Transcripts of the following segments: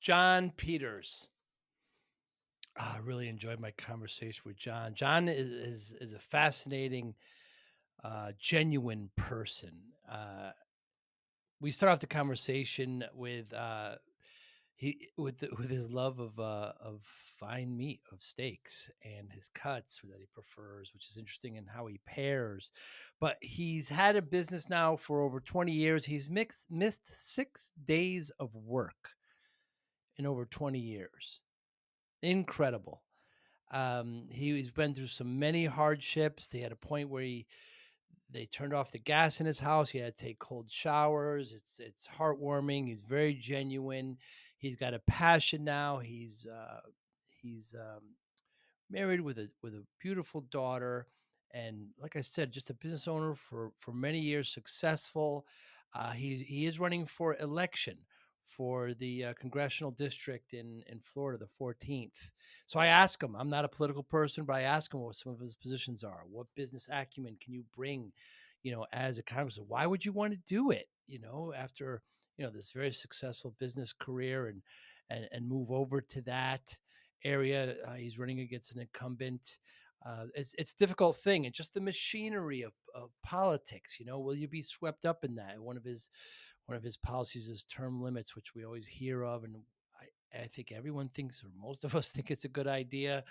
John Peters. I really enjoyed my conversation with John. John is a fascinating, genuine person. We start off the conversation with with his love of fine meat, of steaks, and his cuts that he prefers, which is interesting, and how he pairs. But he's had a business now for over 20 years. He's missed 6 days of work in over 20 years. Incredible. He's been through so many hardships. They had a point where they turned off the gas in his house. He had to take cold showers. It's heartwarming. He's very genuine. He's got a passion now. He's married with a beautiful daughter, and like I said, just a business owner for many years, successful. He is running for election for the congressional district in Florida, the 14th. So I ask him. I'm not a political person, but I ask him what some of his positions are. What business acumen can you bring, as a congressman? Why would you want to do it? After this very successful business career and move over to that area. He's running against an incumbent. It's a difficult thing, and just the machinery of politics. Will you be swept up in that? One of his policies is term limits, which we always hear of, and I think everyone thinks, or most of us think, it's a good idea.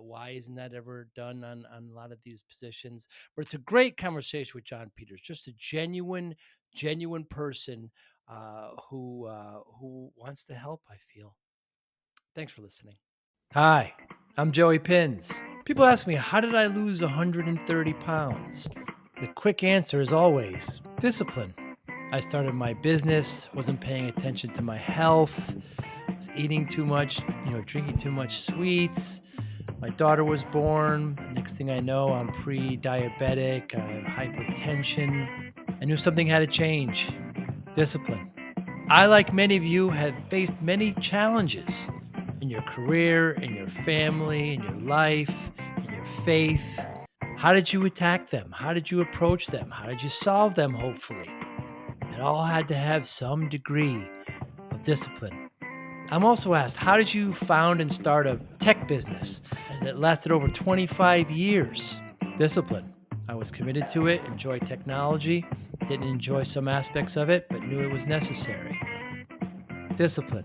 Why isn't that ever done on a lot of these positions? But it's a great conversation with John Peters, just a genuine person who wants to help. I feel. Thanks for listening. Hi, I'm Joey Pinz. People ask me, how did I lose 130 pounds? The quick answer is always discipline. I started my business, wasn't paying attention to my health, was eating too much, drinking too much sweets. My daughter was born. Next thing I know, I'm pre-diabetic, I have hypertension. I knew something had to change. Discipline. I, like many of you, have faced many challenges in your career, in your family, in your life, in your faith. How did you attack them? How did you approach them? How did you solve them, hopefully? It all had to have some degree of discipline. I'm also asked, how did you found and start a tech business that lasted over 25 years? Discipline. I was committed to it, enjoyed technology, didn't enjoy some aspects of it, but knew it was necessary. Discipline.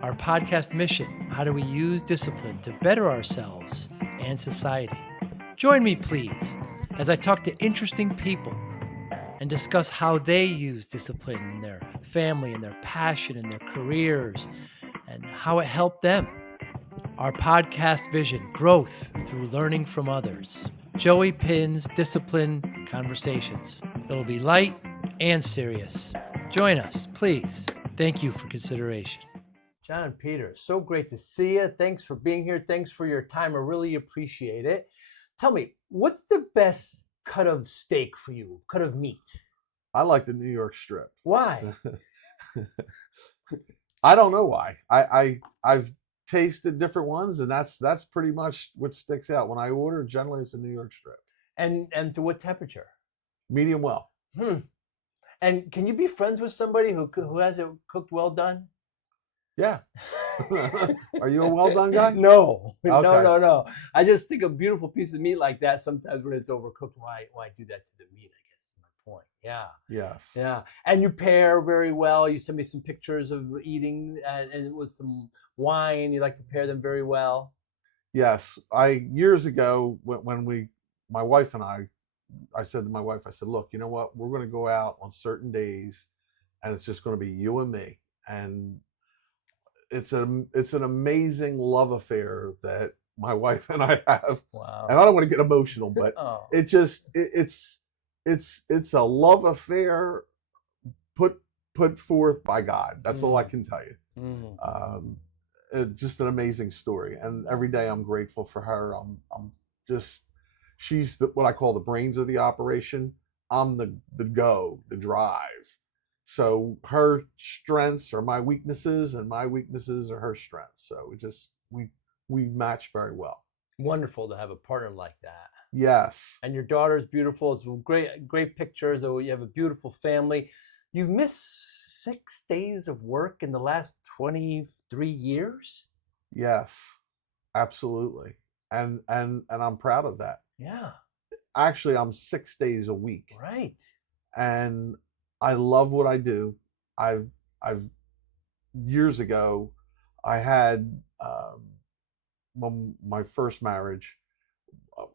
Our podcast mission, how do we use discipline to better ourselves and society? Join me, please, as I talk to interesting people and discuss how they use discipline in their family and their passion and their careers and how it helped them. Our podcast vision, growth through learning from others. Joey Pinz Discipline Conversations. It'll be light and serious. Join us, please. Thank you for consideration. John Peters, so great to see you. Thanks for being here. Thanks for your time. I really appreciate it. Tell me, what's the best cut of steak for you, cut of meat? I like the New York strip. Why? I don't know why. I've tasted different ones, and that's pretty much what sticks out. When I order, generally it's a New York strip. And to what temperature? Medium well. And can you be friends with somebody who has it cooked well done? Yeah. Are you a well done guy? No. Okay. No. I just think a beautiful piece of meat like that, sometimes when it's overcooked, why do that to the meat, I guess is my point. Yeah. Yes. Yeah. And you pair very well. You send me some pictures of eating and with some wine. You like to pair them very well. Yes. Years ago, when my wife and I said to my wife, I said, look, you know what? We're going to go out on certain days, and it's just going to be you and me. And it's an amazing love affair that my wife and I have. Wow. And I don't want to get emotional, but it's a love affair put forth by God. That's all I can tell you. Just an amazing story, and every day I'm grateful for her. She's what I call the brains of the operation. I'm the drive. So her strengths are my weaknesses, and my weaknesses are her strengths. So we match very well. Wonderful to have a partner like that. Yes. And your daughter's beautiful. It's great pictures. You have a beautiful family. You've missed 6 days of work in the last 23 years? Yes, absolutely. And I'm proud of that. Yeah, Actually, I'm 6 days a week, right. and I love what I do. I've years ago, I had when my first marriage uh,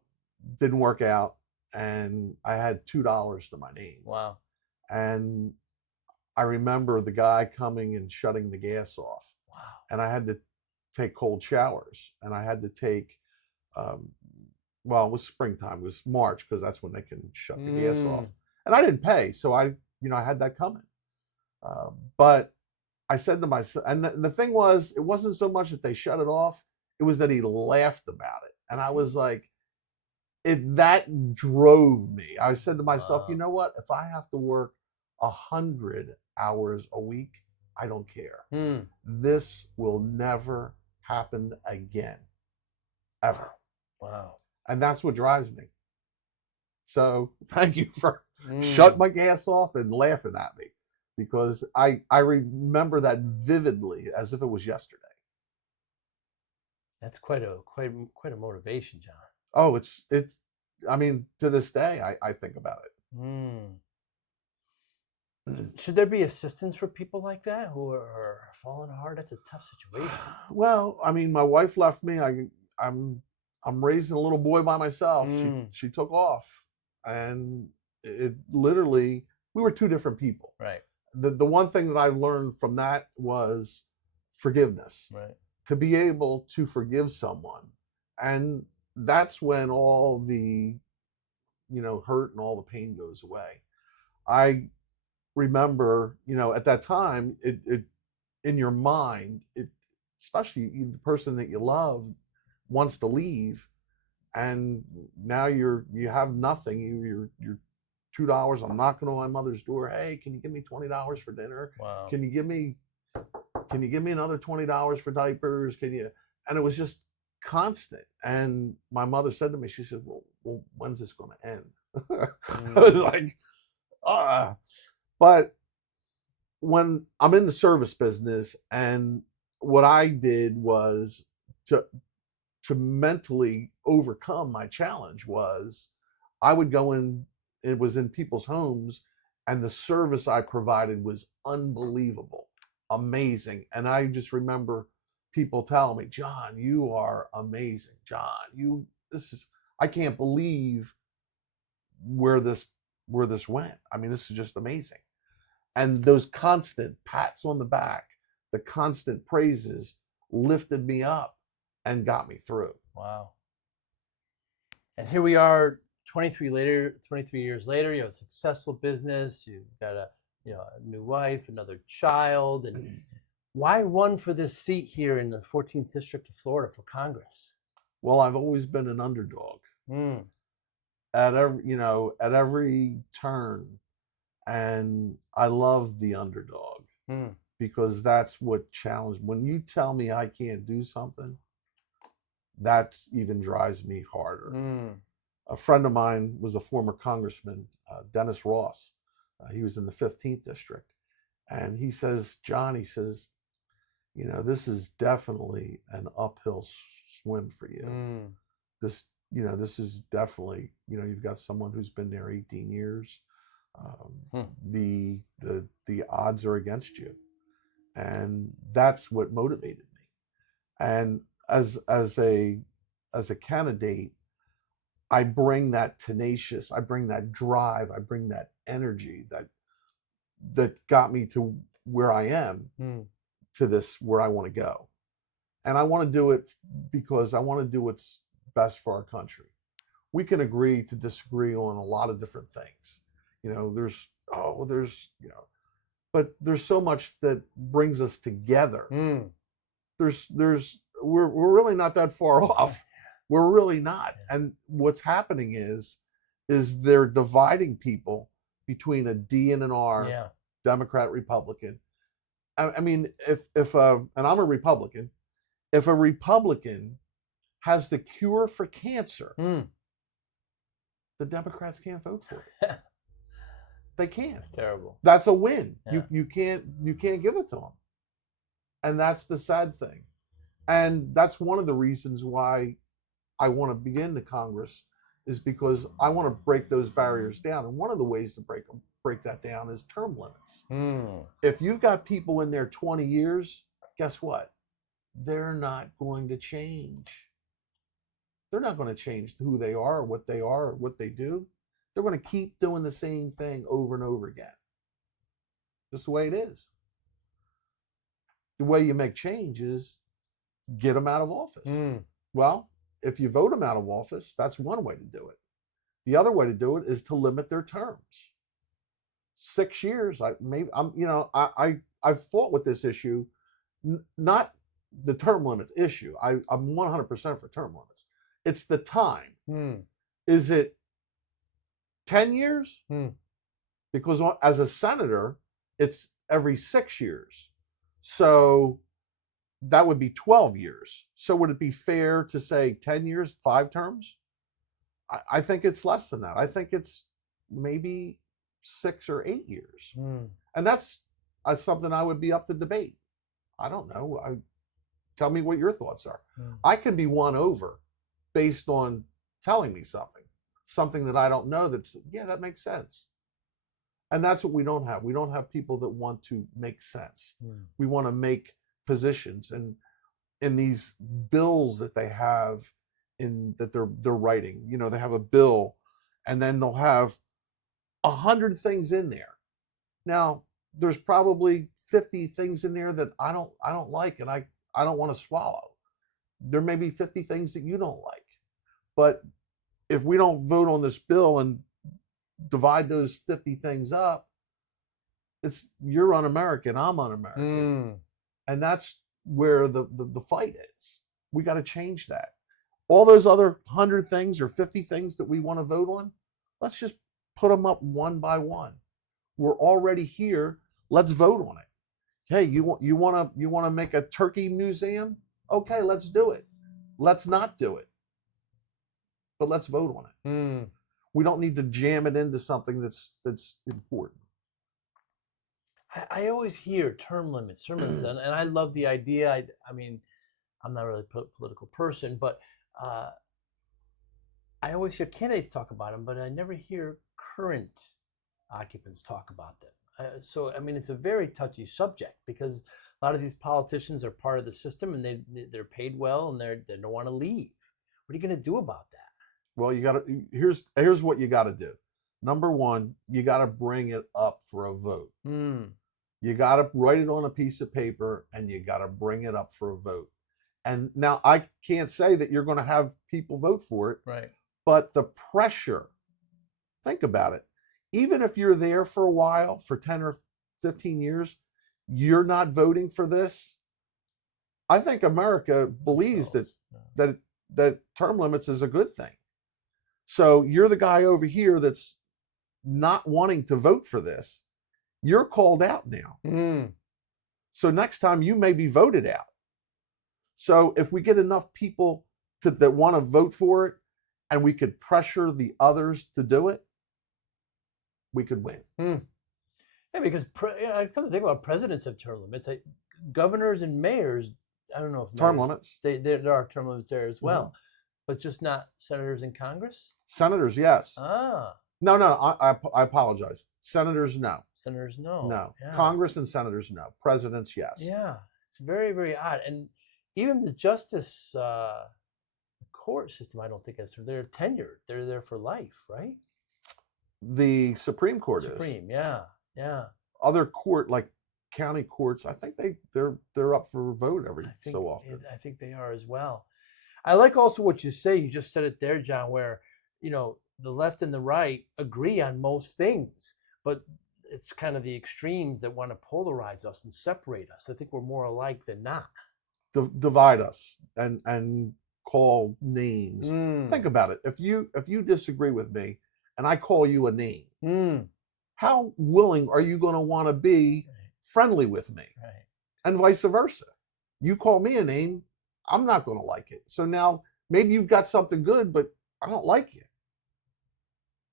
didn't work out, and I had $2 to my name, Wow. and I remember the guy coming and shutting the gas off, Wow. and I had to take cold showers, and I had to take, um, well, it was springtime, it was March because that's when they can shut the gas off, and I didn't pay, so I had that coming, but I said to myself, and the thing was, it wasn't so much that they shut it off, it was that he laughed about it, and I was like, that drove me. I said to myself, you Wow. know what? If I have to work 100 hours a week, I don't care. This will never happen again, ever. Wow. And that's what drives me. So thank you for shutting my gas off and laughing at me, because I remember that vividly as if it was yesterday. That's quite a motivation, John. Oh, it's I mean, to this day I think about it. Should there be assistance for people like that who are falling hard? That's a tough situation. Well, I mean, my wife left me. I'm raising a little boy by myself. She took off, and it literally, we were two different people. Right. The one thing that I learned from that was forgiveness. Right. To be able to forgive someone, and that's when all the hurt and all the pain goes away. I remember, at that time, it in your mind, especially the person that you love wants to leave, and now you have nothing. You're $2. I'm knocking on my mother's door. Hey, can you give me $20 for dinner? Wow. Can you give me another $20 for diapers? Can you? And it was just constant. And my mother said to me, she said, well, when's this going to end? I was like, but when I'm in the service business, and what I did was to mentally overcome my challenge was I would go in, it was in people's homes, and the service I provided was unbelievable, amazing. And I just remember people telling me, John, you are amazing. John, I can't believe where this went. I mean, this is just amazing. And those constant pats on the back, the constant praises lifted me up and got me through. Wow. And here we are 23 years later, you have a successful business, you've got a new wife, another child. And why run for this seat here in the 14th District of Florida for Congress? Well, I've always been an underdog. At every turn. And I love the underdog because that's what challenged. When you tell me I can't do something, that even drives me harder. A friend of mine was a former congressman, Dennis Ross. He was in the 15th district. And he says, John, he says, this is definitely an uphill swim for you. This is definitely, you've got someone who's been there 18 years. The odds are against you, and that's what motivated me. And as a candidate, I bring that tenacious, I bring that drive, I bring that energy that got me to where I am, to this where I want to go. And I want to do it because I want to do what's best for our country. We can agree to disagree on a lot of different things. But there's so much that brings us together. We're really not that far off. We're really not. And what's happening is they're dividing people between a D and an R, Democrat, Republican. I mean, if and I'm a Republican, if a Republican has the cure for cancer, the Democrats can't vote for it. They can't. It's terrible. That's a win. Yeah. You can't give it to them. And that's the sad thing. And that's one of the reasons why I want to begin the Congress, is because I want to break those barriers down. And one of the ways to break that down is term limits. If you've got people in there 20 years, guess what? They're not going to change. They're not going to change who they are, or what they do. They're going to keep doing the same thing over and over again. Just the way it is. The way you make change is get them out of office. Well, if you vote them out of office, that's one way to do it. The other way to do it is to limit their terms. 6 years. I've fought with this issue, not the term limit issue. I'm 100% for term limits. It's the time. Is it 10 years? Because as a senator, it's every 6 years. So that would be 12 years. So would it be fair to say 10 years, 5 terms? I think it's less than that. I think it's maybe 6 or 8 years. And that's something I would be up to debate. I don't know. Tell me what your thoughts are. I can be won over based on telling me something that I don't know that makes sense. And that's what we don't have. We don't have people that want to make sense. We want to make positions, and in these bills that they have that they're writing, they have a bill and then they'll have 100 things in there. Now, there's probably 50 things in there that I don't like, and I don't want to swallow. There may be 50 things that you don't like. But if we don't vote on this bill and divide those 50 things up, you're un-American, I'm un-American. And that's where the fight is. We got to change that. All those other 100 things or 50 things that we want to vote on, let's just put them up one by one. We're already here. Let's vote on it. Hey, you want to make a turkey museum? Okay, let's do it. Let's not do it. But let's vote on it. We don't need to jam it into something that's important. I always hear term limits, and I love the idea. I mean, I'm not really a political person, but I always hear candidates talk about them, but I never hear current occupants talk about them. So, I mean, it's a very touchy subject because a lot of these politicians are part of the system, and they're paid well, and they don't want to leave. What are you going to do about that? Well, here's what you got to do. Number one, you got to bring it up for a vote. You got to write it on a piece of paper, and you got to bring it up for a vote. And now I can't say that you're going to have people vote for it, right? But the pressure, think about it. Even if you're there for a while, for 10 or 15 years, you're not voting for this. I think America believes that term limits is a good thing. So you're the guy over here that's not wanting to vote for this. You're called out now. So next time you may be voted out. So if we get enough people that want to vote for it, and we could pressure the others to do it, we could win. Yeah, because I come to think about presidents have term limits. Governors and mayors, I don't know if term limits. There are term limits there as well, but just not senators in Congress. Senators, yes. No, I apologize. Senators, no. Senators, no. No. Yeah. Congress and senators, no. Presidents, yes. Yeah, it's very, very odd. And even the justice court system, I don't think they're tenured. They're there for life, right? The Supreme Court is. Supreme, yeah. Other court, like county courts, I think they're up for a vote so often. I think they are as well. I like also what you say. You just said it there, John, where the left and the right agree on most things, but it's kind of the extremes that want to polarize us and separate us. I think we're more alike than not. Divide us and call names. Think about it. If you disagree with me and I call you a name, how willing are you going to want to be friendly with me? Right. And vice versa. You call me a name, I'm not going to like it. So now maybe you've got something good, but I don't like you.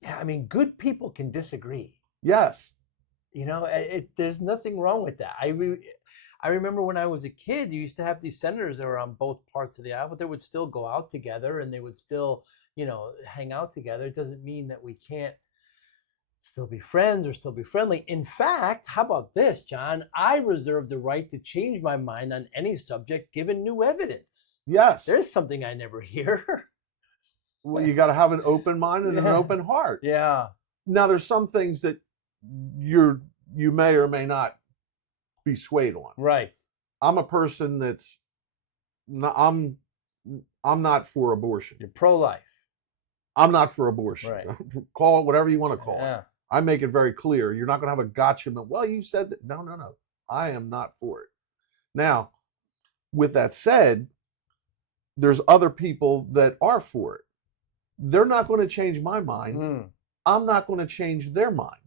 Yeah, I mean, good people can disagree. Yes. There's nothing wrong with that. I remember when I was a kid, you used to have these senators that were on both parts of the aisle, but they would still go out together and they would still, hang out together. It doesn't mean that we can't still be friends or still be friendly. In fact, how about this, John? I reserve the right to change my mind on any subject given new evidence. Yes. There's something I never hear. Well, you got to have an open mind and an Yeah. open heart. Yeah. Now, there's some things that you may or may not be swayed on. Right. I'm a person that's I'm not for abortion. You're pro-life. I'm not for abortion. Right. Call it whatever you want to call Yeah. it. I make it very clear. You're not going to have a gotcha. Well, you said that. No. I am not for it. Now, with that said, there's other people that are for it. They're not going to change my mind. I'm not going to change their mind.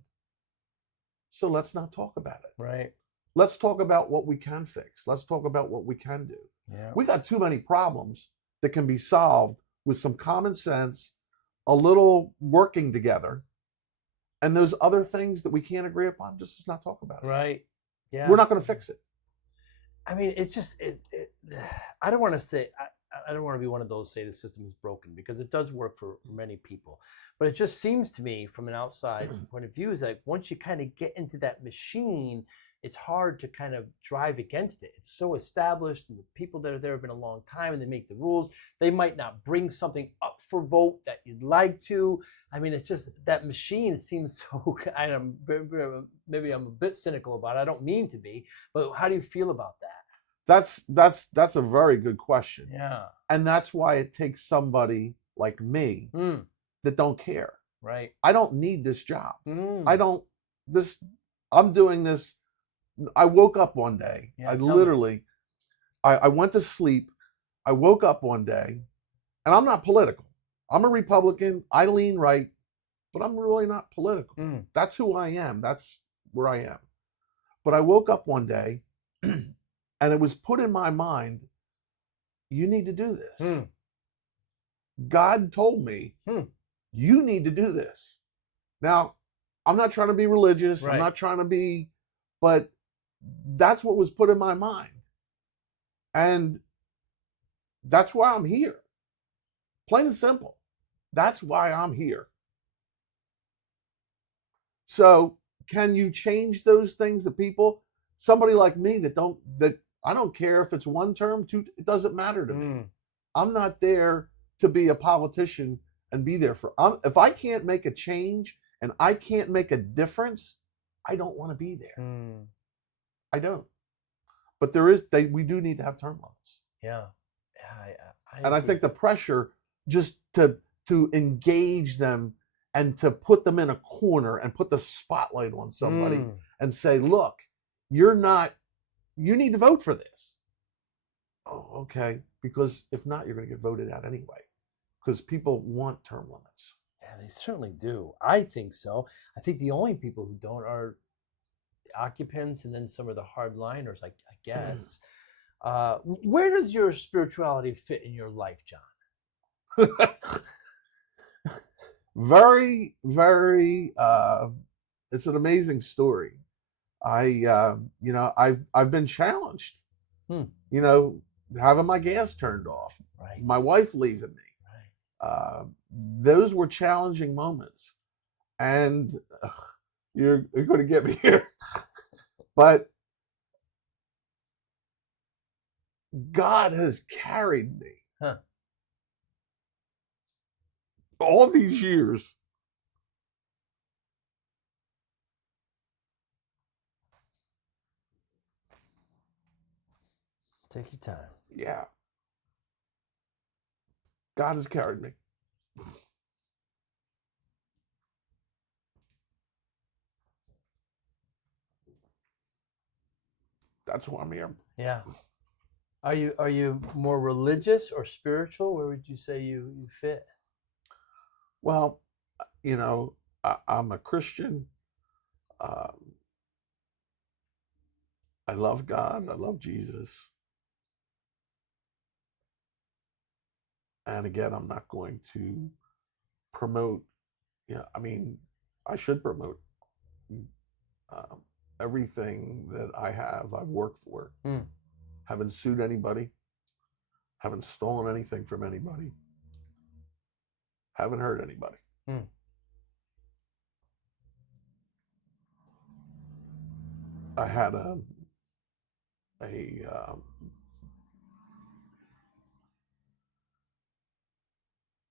So let's not talk about it. Right. Let's talk about what we can fix. Let's talk about what we can do. Yeah. We got too many problems that can be solved with some common sense, a little working together, and those other things that we can't agree upon, just let's not talk about it. Right. Yeah. We're not going to fix it. I mean, it's just, I don't want to say, I don't want to be one of those say the system is broken, because it does work for many people. But it just seems to me from an outside point of view is like once you kind of get into that machine, it's hard to kind of drive against it. It's so established, and the people that are there have been a long time and they make the rules. They might not bring something up for vote that you'd like to. I mean, it's just that machine seems so, maybe I'm a bit cynical about it. I don't mean to be, but how do you feel about that? That's a very good question. Yeah. And that's why it takes somebody like me that don't care. Right. I don't need this job. I'm doing this. I woke up one day. Yeah, I went to sleep. I woke up one day, and I'm not political. I'm a Republican. I lean right, but I'm really not political. That's who I am. That's where I am. But I woke up one day, and it was put in my mind, you need to do this. God told me, you need to do this. Now, I'm not trying to be religious. Right. I'm not trying to be, but that's what was put in my mind. And that's why I'm here. Plain and simple. That's why I'm here. So can you change those things that people, somebody like me that I don't care if it's one term, two, it doesn't matter to me. I'm not there to be a politician and be there for, if I can't make a change and I can't make a difference, I don't want to be there. I don't. But we do need to have term limits. Yeah. I think the pressure just to engage them and to put them in a corner and put the spotlight on somebody and say, look, you need to vote for this. Oh, okay. Because if not, you're going to get voted out anyway. Because people want term limits. Yeah, they certainly do. I think so. I think the only people who don't are occupants and then some of the hardliners, I guess. Where does your spirituality fit in your life, John? Very, very. It's an amazing story. I've been challenged. Having my gas turned off, right. My wife leaving me. Right. Those were challenging moments, and you're going to get me here, but God has carried me all these years. Take your time. Yeah. God has carried me. That's why I'm here. Yeah. Are you more religious or spiritual? Where would you say you fit? Well, I'm a Christian. I love God. I love Jesus. And again, I'm not going to promote, I should promote Um, Everything that I have, I've worked for. Mm. Haven't sued anybody. Haven't stolen anything from anybody. Haven't hurt anybody. Mm. I had a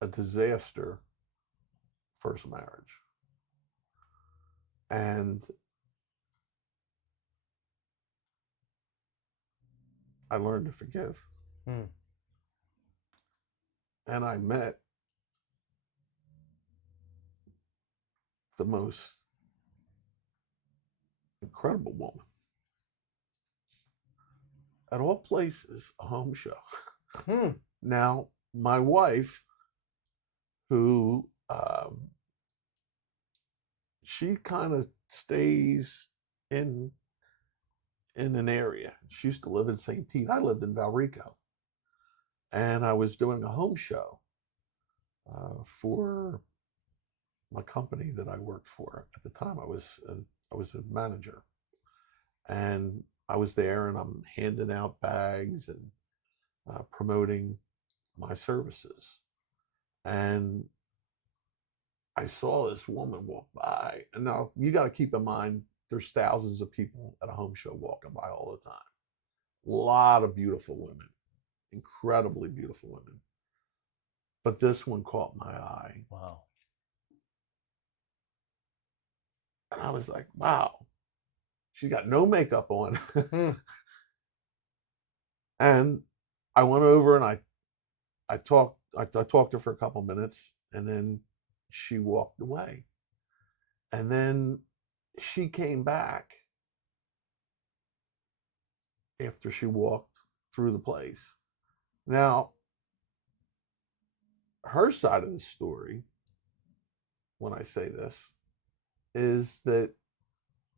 a disaster first marriage, and I learned to forgive. Mm. And I met the most incredible woman. At all places, a home show. Mm. Now, my wife, who she kind of stays in an area. She used to live in St. Pete. I lived in Valrico, and I was doing a home show for my company that I worked for at the time. I was a manager, and I was there, and I'm handing out bags and promoting my services. And I saw this woman walk by. And now you got to keep in mind, there's thousands of people at a home show walking by all the time. A lot of beautiful women, incredibly beautiful women. But this one caught my eye. Wow. And I was like, wow, she's got no makeup on. Mm. And I went over and I talked to her for a couple minutes, and then she walked away. And then she came back after she walked through the place. Now, her side of the story, when I say this, is that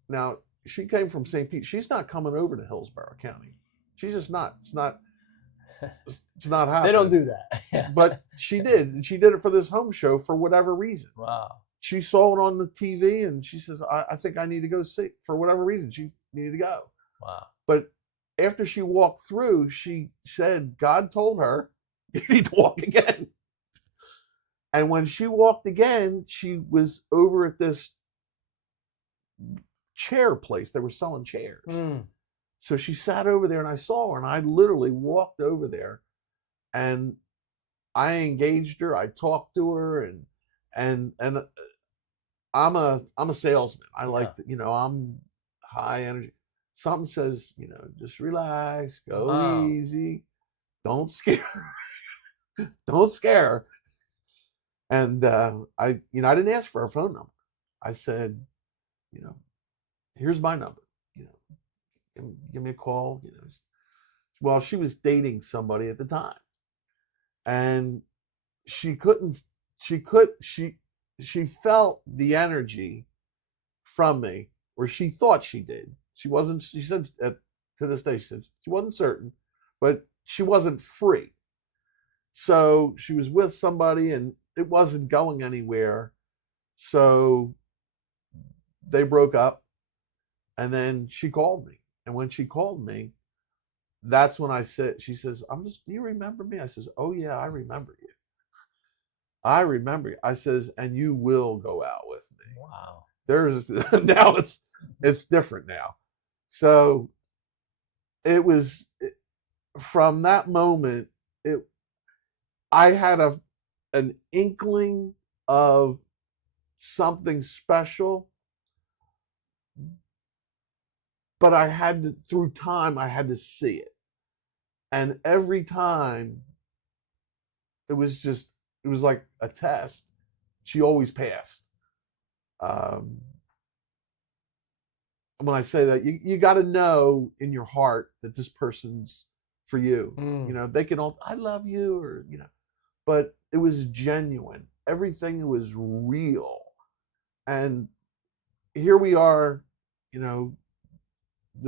now she came from St. Pete. She's not coming over to Hillsborough County. She's just not. It's not happening. They don't do that. Yeah. But she did, and she did it for this home show for whatever reason. Wow. She saw it on the TV, and she says, I think I need to go see. For whatever reason, she needed to go. Wow. But after she walked through, she said God told her, you need to walk again. And when she walked again, she was over at this chair place. They were selling chairs. Mm. So she sat over there, and I saw her, and I literally walked over there, and I engaged her. I talked to her, and I'm a salesman. I like to, I'm high energy. Something says, just relax, go easy, don't scare, don't scare. And I didn't ask for her phone number. I said, here's my number. Give me a call. Well, she was dating somebody at the time, and she felt the energy from me, or she thought she did. She wasn't. She said to this day, she said she wasn't certain, but she wasn't free. So she was with somebody, and it wasn't going anywhere. So they broke up, and then she called me. And when she called me, that's when I said, she says, do you remember me? I says, oh yeah, I remember you. I remember you. I says, and you will go out with me. Wow. There's now it's different now. So it was from that moment, I had an inkling of something special, but through time, I had to see it. And every time it was like a test. She always passed. When I say that, you got to know in your heart that this person's for you. Mm. They can all, I love you, or, but it was genuine. Everything was real. And here we are, it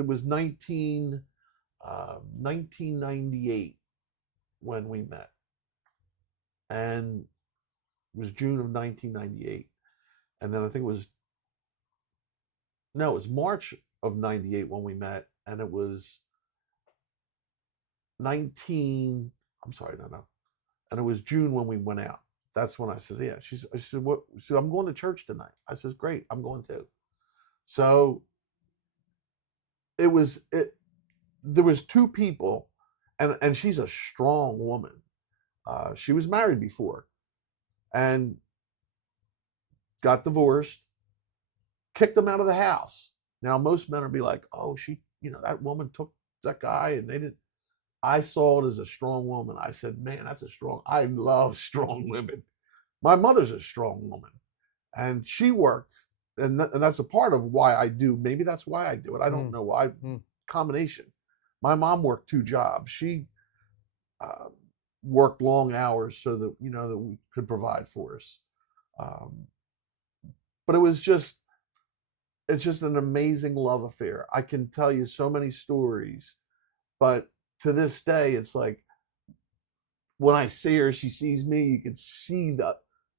was 1998 when we met. And it was June of 1998. And then I think it was No, it was March of '98 when we met, and it was 19. I'm sorry, no. And it was June when we went out. That's when I says, yeah. She said, what? She said, I'm going to church tonight. I says, great, I'm going too. So it was it. There was two people, and she's a strong woman. She was married before, and got divorced, kicked them out of the house. Now most men would be like, oh, that woman took that guy, and they did. I saw it as a strong woman. I said, man, that's a strong. I love strong women. My mother's a strong woman, and she worked, and that's a part of why I do. Maybe that's why I do it. I don't know why. Combination. My mom worked 2 jobs. She uh, worked long hours so that that we could provide for us. But it's just an amazing love affair. I can tell you so many stories, but to this day, it's like when I see her, she sees me. You can see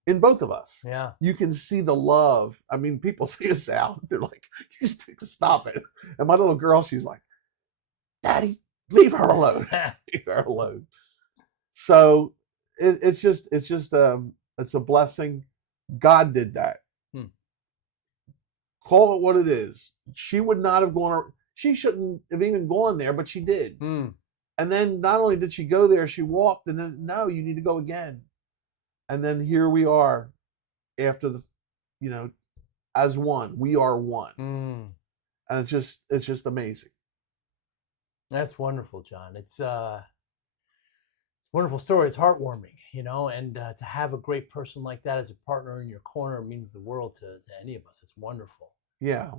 in both of us. Yeah. You can see the love. I mean, people see us out. They're like, you just need to stop it. And my little girl, she's like, Daddy, leave her alone. Leave her alone. So it's a blessing. God did that. Call it what it is. She would not have gone. She shouldn't have even gone there, but she did. And then not only did she go there, she walked, and then no, you need to go again. And then here we are, after as one. We are one, and it's just amazing. That's wonderful, John. It's a wonderful story. It's heartwarming, and to have a great person like that as a partner in your corner means the world to any of us. It's wonderful. Yeah.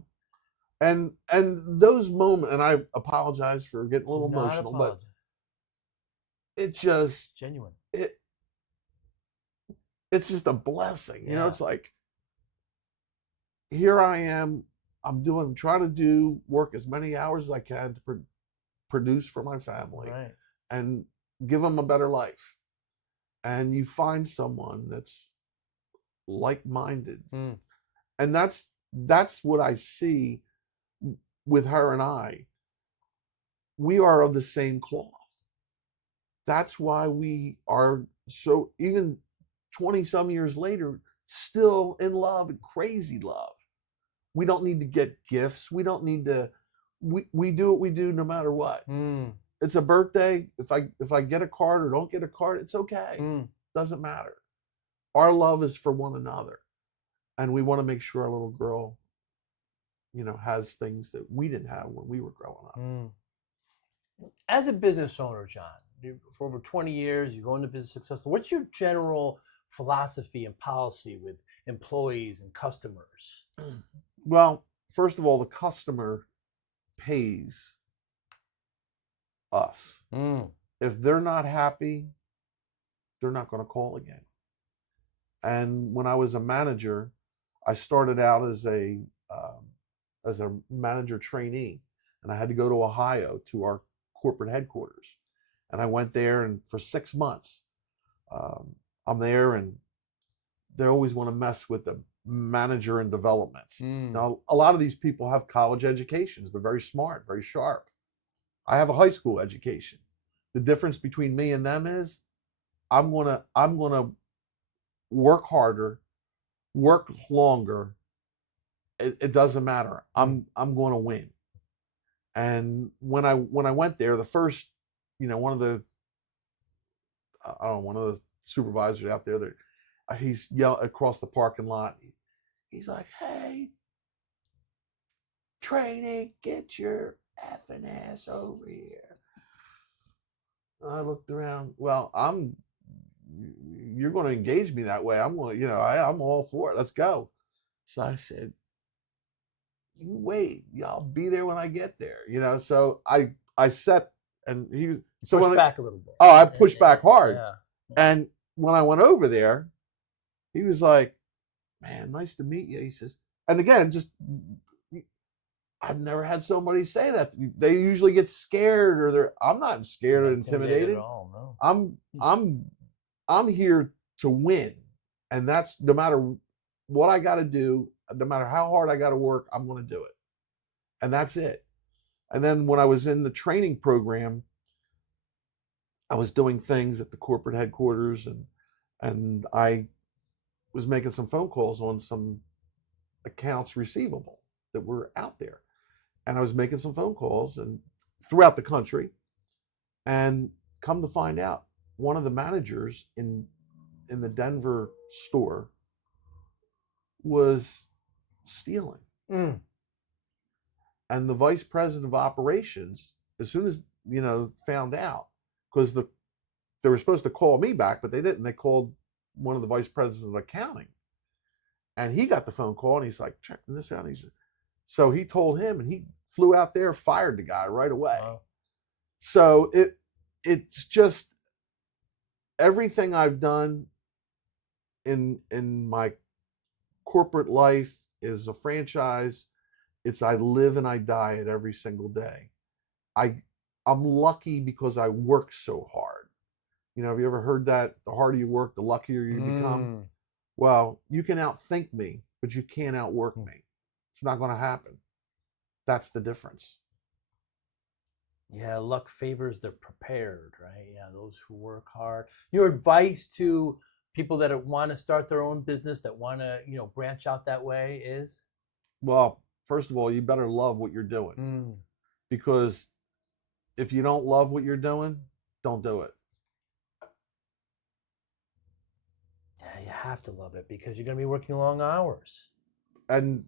And those moments, and I apologize for getting a little emotional, but it just genuine. It's just a blessing. It's like, here I am, I'm trying to work as many hours as I can to produce for my family, right, and give them a better life. And you find someone that's like-minded. And that's what I see with her and I. We are of the same cloth. That's why we are so, even 20 some years later, still in love, and crazy love. We don't need to get gifts. We don't need to, we do what we do no matter what. It's a birthday. If I get a card or don't get a card, it's okay. Doesn't matter. Our love is for one another. And we want to make sure our little girl, has things that we didn't have when we were growing up. As a business owner, John, for over 20 years, you go into business successful. What's your general philosophy and policy with employees and customers? Well, first of all, the customer pays us. If they're not happy, they're not going to call again. And when I was a manager, I started out as a manager trainee, and I had to go to Ohio to our corporate headquarters. And I went there, and for 6 months, I'm there, and they always want to mess with the manager and developments. Now, a lot of these people have college educations. They're very smart, very sharp. I have a high school education. The difference between me and them is I'm gonna work harder, work longer. It doesn't matter. I'm going to win. And when I went there, the first, one of the supervisors out there, he's yelling across the parking lot. He's like, "Hey, trainee, get your effing ass over here." And I looked around. Well, you're going to engage me that way. I'm going to, I'm all for it. Let's go. So I said, "You wait. I'll be there when I get there." So I set, and he pushed back a little bit. Oh, I pushed back hard. Yeah. And when I went over there, he was like, "Man, nice to meet you." He says, and again, I've never had somebody say that. They usually get scared, or I'm not scared or intimidated at all. No. I'm here to win, and that's no matter what I got to do, no matter how hard I got to work, I'm going to do it. And that's it. And then when I was in the training program, I was doing things at the corporate headquarters, and I was making some phone calls on some accounts receivable that were out there. And I was making some phone calls and throughout the country. And come to find out, one of the managers in the Denver store was stealing. Mm. And the vice president of operations, as soon as found out, because they were supposed to call me back, but they didn't. They called one of the vice presidents of accounting, and he got the phone call, and he's like, checking this out. So he told him, and he flew out there, fired the guy right away. Wow. So it's just everything I've done in my corporate life is a franchise. It's I live and I die it every single day. I'm lucky because I work so hard. Have you ever heard that? The harder you work, the luckier you become. Well, you can outthink me, but you can't outwork me. It's not going to happen. That's the difference. Yeah, luck favors the prepared, right? Yeah, those who work hard. Your advice to people that want to start their own business, that want to, branch out that way is? Well, first of all, you better love what you're doing. Because if you don't love what you're doing, don't do it. Yeah, you have to love it because you're going to be working long hours. And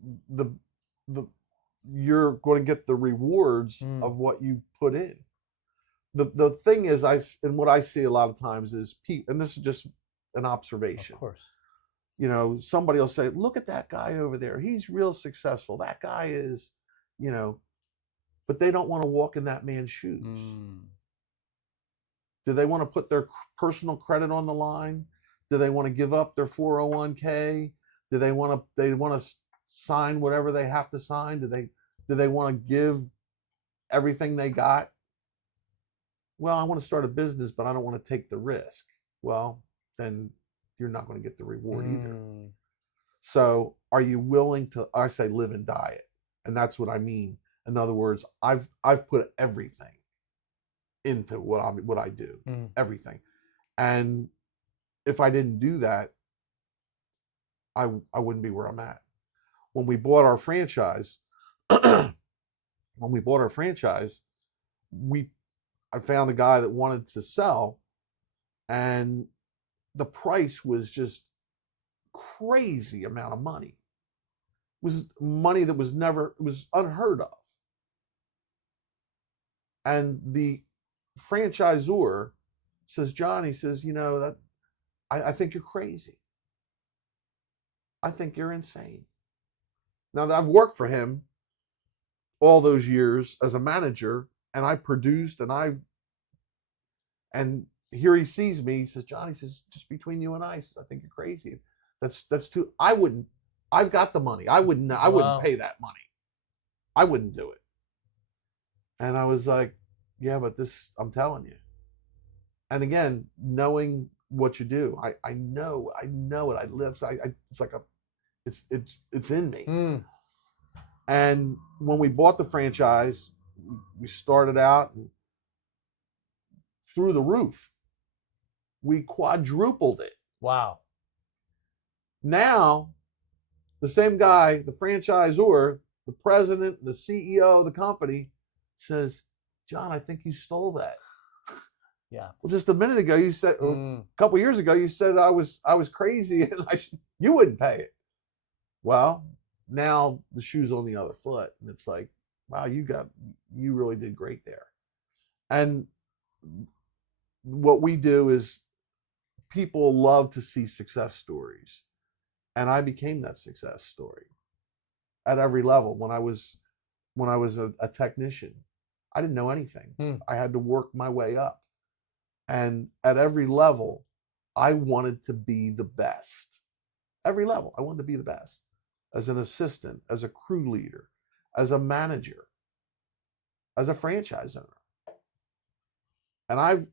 you're going to get the rewards of what you put in. The thing is, what I see a lot of times is people, and this is just an observation. Of course. Somebody will say, look at that guy over there. He's real successful. That guy is, but they don't want to walk in that man's shoes. Do they want to put their personal credit on the line? Do they want to give up their 401k? Do they want to sign whatever they have to sign? Do they want to give everything they got? Well, I want to start a business, but I don't want to take the risk. Well, then you're not going to get the reward either. So are you willing to, I say, live and die it? And that's what I mean. In other words, I've put everything into what I do, everything. And if I didn't do that, I wouldn't be where I'm at. When we bought our franchise, I found a guy that wanted to sell, and the price was just crazy amount of money. It was money that was unheard of. And the franchisor says, John, he says, that I think you're crazy. I think you're insane. Now that I've worked for him all those years as a manager, and I produced, and here he sees me, he says, John, he says, just between you and I says, I think you're crazy. That's too, I've got the money. I wouldn't pay that money. I wouldn't do it. And I was like, yeah, but I'm telling you. And again, knowing what you do, I know it. I live. It's in me. And when we bought the franchise, we started out through the roof. We quadrupled it. Wow. Now, the same guy, the franchisor, the president, the CEO of the company, says, John, I think you stole that. Yeah. Well, just a minute ago, you said, a couple years ago, you said I was crazy and you wouldn't pay it. Well, now the shoe's on the other foot, and it's like, wow, you really did great there. And what we do is people love to see success stories, and I became that success story at every level. When I was a technician, I didn't know anything. I had to work my way up. And at every level, I wanted to be the best. Every level, I wanted to be the best. As an assistant, as a crew leader, as a manager, as a franchise owner. And I've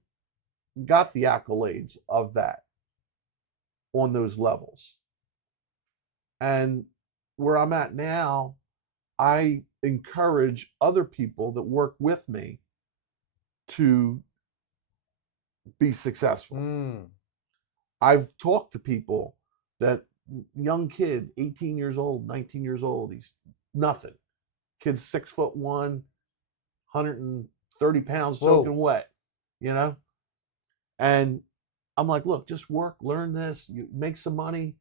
got the accolades of that on those levels. And where I'm at now, I encourage other people that work with me to be successful. I've talked to people that young kid, 18 years old, 19 years old, he's nothing. Kid's 6'1", 130 pounds, soaking wet, you know? And I'm like, look, just work, learn this, you make some money.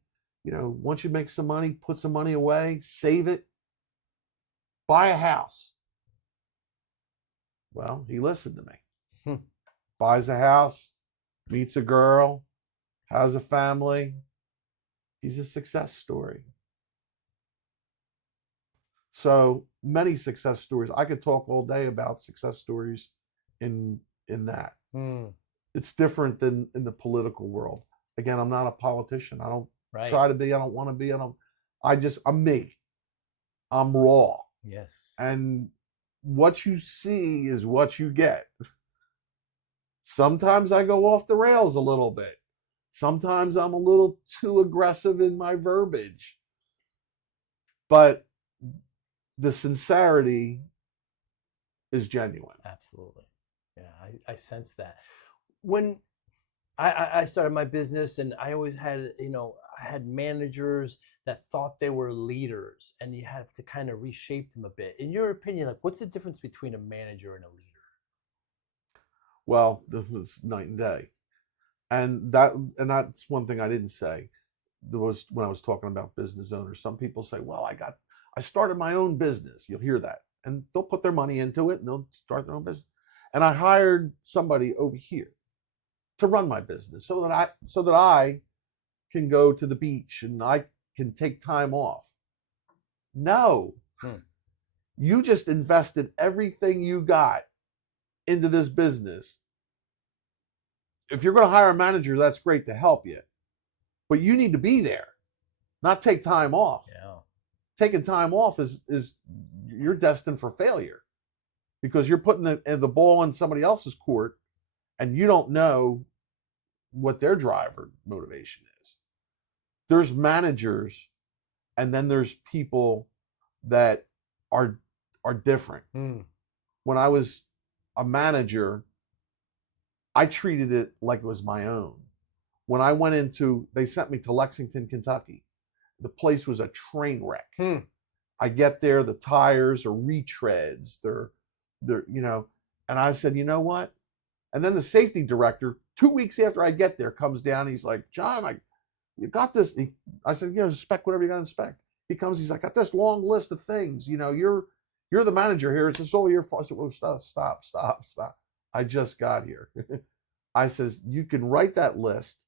You know, once you make some money, put some money away, save it, buy a house. Well, he listened to me. Buys a house, meets a girl, has a family. He's a success story. So many success stories. I could talk all day about success stories in that. It's different than in the political world. Again, I'm not a politician. I don't try to be. I don't want to be. I'm me. I'm raw. Yes. And what you see is what you get. Sometimes I go off the rails a little bit. Sometimes I'm a little too aggressive in my verbiage. But the sincerity is genuine. Absolutely. Yeah, I sense that. When I started my business, and I always had, I had managers that thought they were leaders, and you had to kind of reshape them a bit. In your opinion, like, what's the difference between a manager and a leader? Well, this was night and day. And that's one thing I didn't say. There was, when I was talking about business owners, some people say, well, I started my own business. You'll hear that. And they'll put their money into it and they'll start their own business. And I hired somebody over here to run my business so that I can go to the beach and I can take time off. No. You just invested everything you got into this business. If you're going to hire a manager, that's great to help you. But you need to be there, not take time off. Yeah. Taking time off is you're destined for failure, because you're putting the ball in somebody else's court and you don't know what their driver motivation is. There's managers, and then there's people that are different. When I was a manager, I treated it like it was my own. When I went they sent me to Lexington, Kentucky. The place was a train wreck. I get there, the tires are retreads. They're, and I said, you know what? And then the safety director, 2 weeks after I get there, comes down. He's like, John, you got this. I said, inspect whatever you got to inspect. He comes, he's like, got this long list of things. You're the manager here. It's just all your fault. I said, well, stop. I just got here. I says, you can write that list.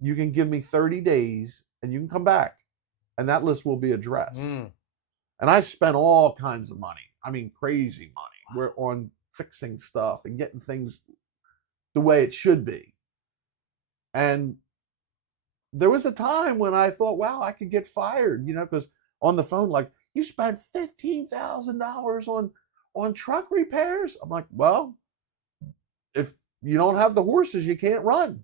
You can give me 30 days and you can come back, and that list will be addressed. And I spent all kinds of money. I mean, crazy money. We're on fixing stuff and getting things the way it should be. And there was a time when I thought, wow, I could get fired, because on the phone, like, you spent $15,000 on truck repairs. I'm like, well, if you don't have the horses, you can't run.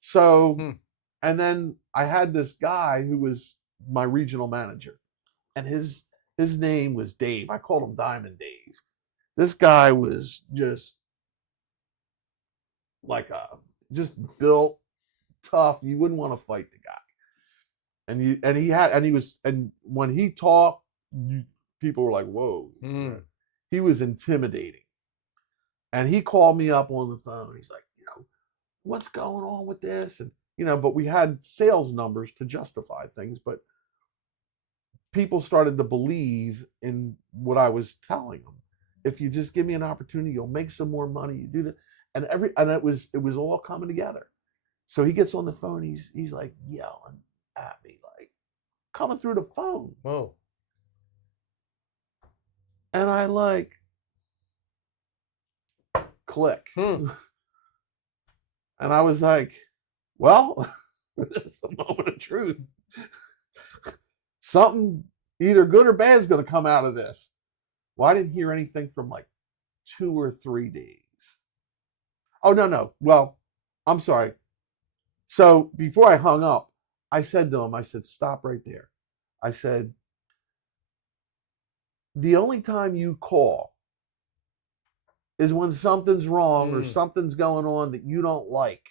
So, and then I had this guy who was my regional manager, and his name was Dave. I called him Diamond Dave. This guy was just just built tough. You wouldn't want to fight the guy. And when he talked, people were like, whoa. He was intimidating. And he called me up on the phone. He's like, what's going on with this? And, but we had sales numbers to justify things, but people started to believe in what I was telling them. If you just give me an opportunity, you'll make some more money. You do that. And it was all coming together. So he gets on the phone. He's like yelling at me, like coming through the phone. Whoa. And I click. And I was like, well, this is a moment of truth. Something either good or bad is going to come out of this. Well, I didn't hear anything from like 2 or 3 days. Oh, no. Well, I'm sorry. So before I hung up, I said to him, stop right there. I said, The only time you call is when something's wrong or something's going on that you don't like.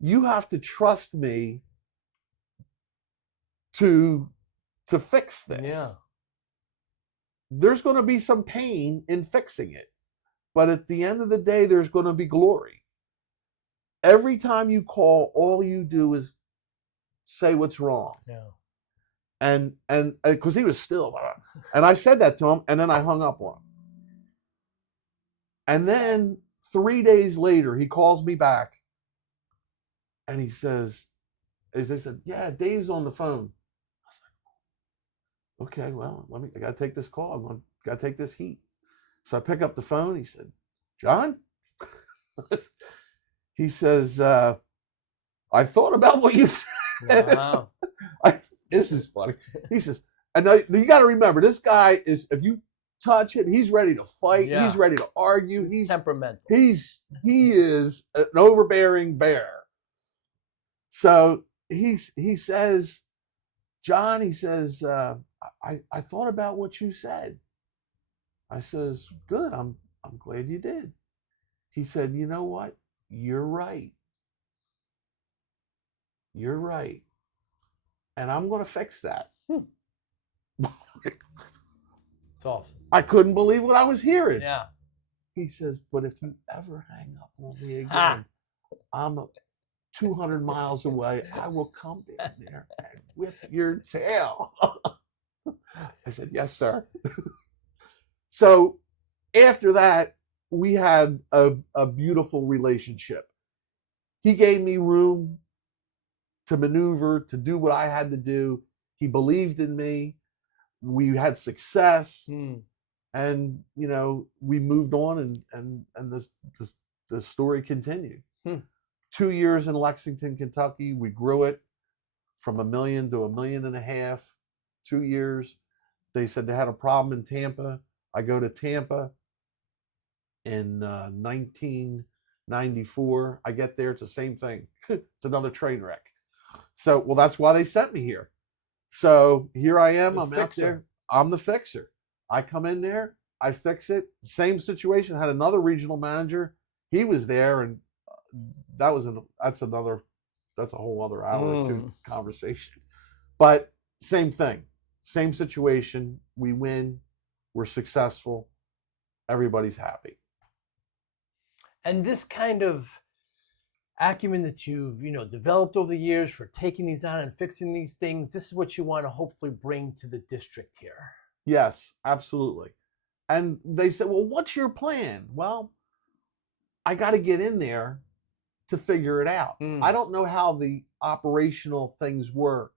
You have to trust me to fix this. Yeah. There's going to be some pain in fixing it, but at the end of the day, there's going to be glory. Every time you call, all you do is say what's wrong. Yeah. And because he was still, and I said that to him, and then I hung up on him. And then 3 days later, he calls me back, and he says, as they said, yeah, Dave's on the phone. I was like, okay, well, I got to take this call. I got to take this heat. So I pick up the phone. He said, John? He says, I thought about what you said. Wow. This is funny. He says, and now, you got to remember, this guy is, if you touch him, he's ready to fight. Yeah. He's ready to argue. He's temperamental. He is an overbearing bear. So he says, John, he says, I thought about what you said. I says, good. I'm glad you did. He said, you know what? You're right. You're right. And I'm going to fix that. It's awesome. I couldn't believe what I was hearing. Yeah. He says, but if you ever hang up on me again, I'm 200 miles away. I will come down there and whip your tail. I said, yes, sir. So after that, we had a beautiful relationship. He gave me room to maneuver, to do what I had to do. He believed in me. We had success. And, you know, we moved on, and the story continued. 2 years in Lexington, Kentucky. We grew it from 1 million to 1.5 million. 2 years. They said they had a problem in Tampa. I go to Tampa in 1994. I get there. It's the same thing. It's another train wreck. So, well, that's why they sent me here. So here I am. I'm out there. I'm the fixer. I come in there. I fix it. Same situation. Had another regional manager. He was there, and that's a whole other hour or two conversation. But same thing. Same situation. We win. We're successful. Everybody's happy. And this kind of acumen that you've developed over the years for taking these on and fixing these things, this is what you want to hopefully bring to the district here. Yes, absolutely. And they said, well, what's your plan? Well, I got to get in there to figure it out. I don't know how the operational things work.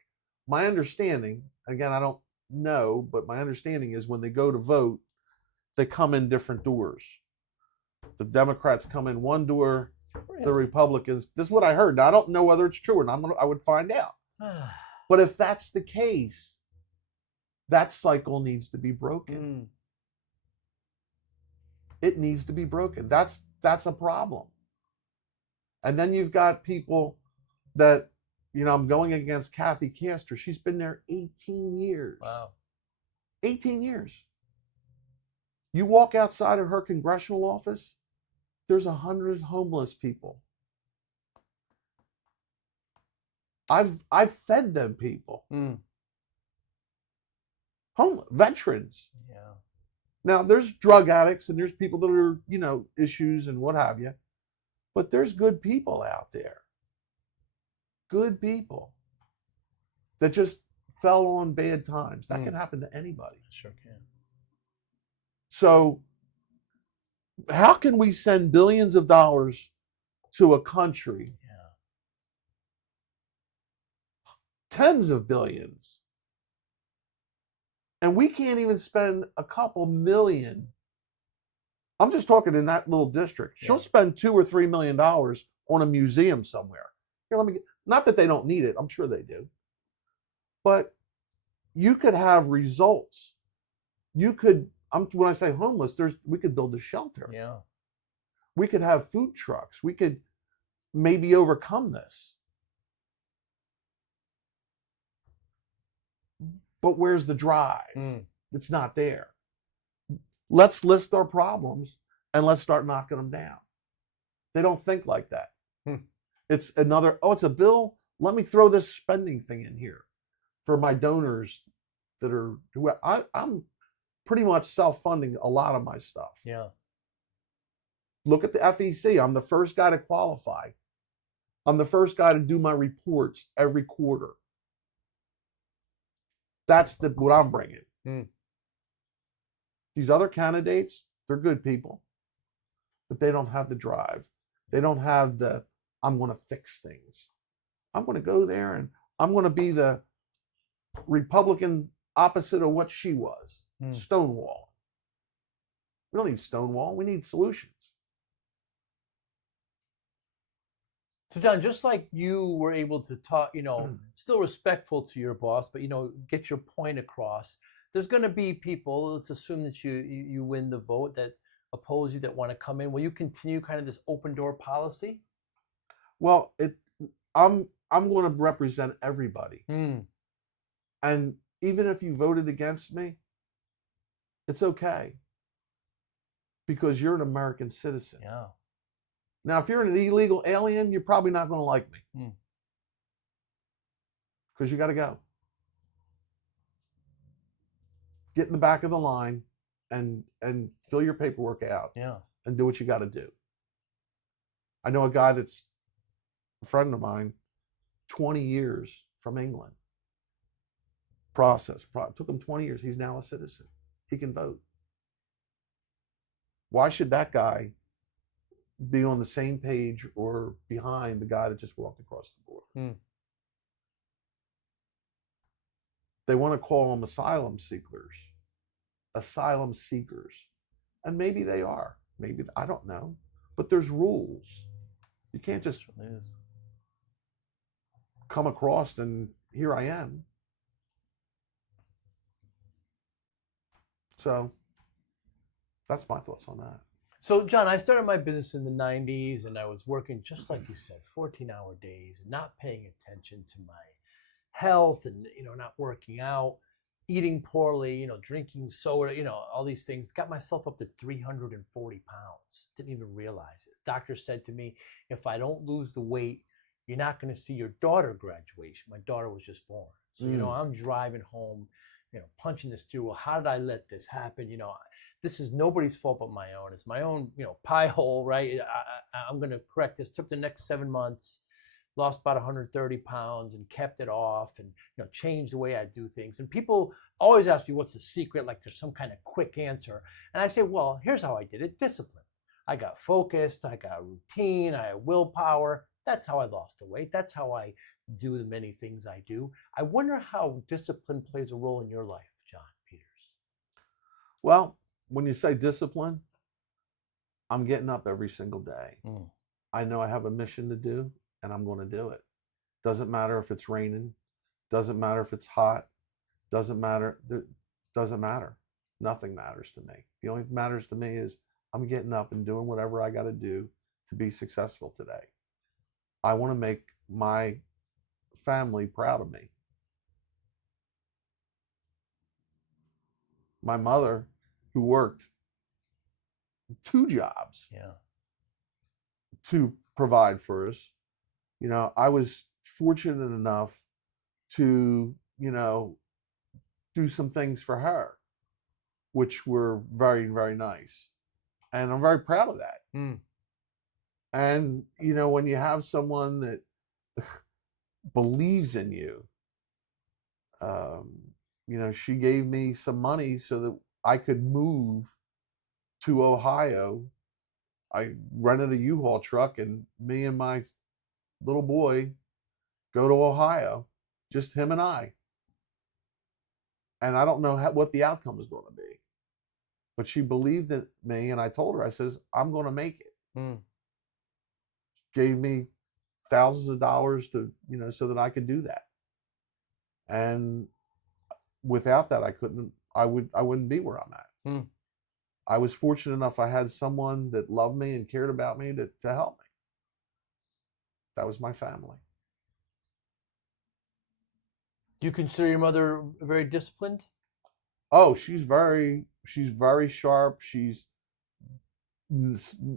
My understanding, again, I don't know, but my understanding is when they go to vote, they come in different doors. The Democrats come in one door, the Republicans. This is what I heard. Now, I don't know whether it's true or not. I would find out. But if that's the case, that cycle needs to be broken. It needs to be broken. That's a problem. And then you've got people that, I'm going against Kathy Castor. She's been there 18 years. Wow. 18 years. You walk outside of her congressional office, there's 100 homeless people. I've fed them people. Veterans. Yeah. Now there's drug addicts and there's people that are, issues and what have you. But there's good people out there. Good people that just fell on bad times. That can happen to anybody. Sure can. So how can we send billions of dollars to a country? Tens of billions. And we can't even spend a couple million. I'm just talking in that little district. She'll spend $2 or $3 million on a museum somewhere. Here, not that they don't need it. I'm sure they do. But you could have results. You could, when I say homeless, we could build a shelter. Yeah. We could have food trucks. We could maybe overcome this. but where's the drive? It's not there. Let's list our problems and let's start knocking them down. They don't think like that. It's another, it's a bill. Let me throw this spending thing in here for my donors that are, I'm pretty much self-funding a lot of my stuff. Yeah. Look at the FEC. I'm the first guy to qualify. I'm the first guy to do my reports every quarter. That's what I'm bringing. These other candidates, they're good people, but they don't have the drive. They don't have the, I'm going to fix things. I'm going to go there and I'm going to be the Republican opposite of what she was. Stonewall. We don't need Stonewall. We need solutions. So John, just like you were able to talk, still respectful to your boss, but get your point across. There's going to be people. Let's assume that you win the vote that oppose you, that want to come in. Will you continue kind of this open door policy? Well, I'm going to represent everybody, and even if you voted against me, it's okay because you're an American citizen. Yeah. Now, if you're an illegal alien, you're probably not going to like me because you got to go. Get in the back of the line and fill your paperwork out. Yeah. And do what you got to do. I know a guy that's a friend of mine, 20 years from England. Took him 20 years. He's now a citizen. He can vote. Why should that guy be on the same page or behind the guy that just walked across the border? They want to call them asylum seekers, and maybe they are. Maybe, I don't know, but there's rules. You can't just come across and here I am. So that's my thoughts on that. So, John, I started my business in the 90s, and I was working, just like you said, 14-hour days, and not paying attention to my health, and not working out, eating poorly, drinking soda, all these things. Got myself up to 340 pounds. Didn't even realize it. The doctor said to me, if I don't lose the weight, you're not going to see your daughter graduation. My daughter was just born. So, I'm driving home, punching the steering wheel. How did I let this happen? This is nobody's fault but my own. It's my own, pie hole, right? I'm going to correct this. Took the next 7 months, lost about 130 pounds and kept it off, and, changed the way I do things. And people always ask me, what's the secret? Like there's some kind of quick answer. And I say, well, here's how I did it. Discipline. I got focused. I got a routine. I had willpower. That's how I lost the weight. That's how I do the many things I do. I wonder how discipline plays a role in your life, John Peters. Well, when you say discipline, I'm getting up every single day. I know I have a mission to do, and I'm going to do it. Doesn't matter if it's raining. Doesn't matter if it's hot. Doesn't matter. Doesn't matter. Nothing matters to me. The only thing that matters to me is I'm getting up and doing whatever I got to do to be successful today. I want to make my family proud of me. My mother, who worked 2 jobs to provide for us, I was fortunate enough to, do some things for her, which were very, very nice. And I'm very proud of that. And, when you have someone that believes in you, she gave me some money so that I could move to Ohio. I rented a U-Haul truck, and me and my little boy go to Ohio, just him and I. And I don't know what the outcome is going to be, but she believed in me, and I told her, I says, I'm going to make it. Gave me thousands of dollars to, so that I could do that. And without that, I wouldn't be where I'm at. I was fortunate enough. I had someone that loved me and cared about me to help me. That was my family. Do you consider your mother very disciplined? Oh, she's very sharp.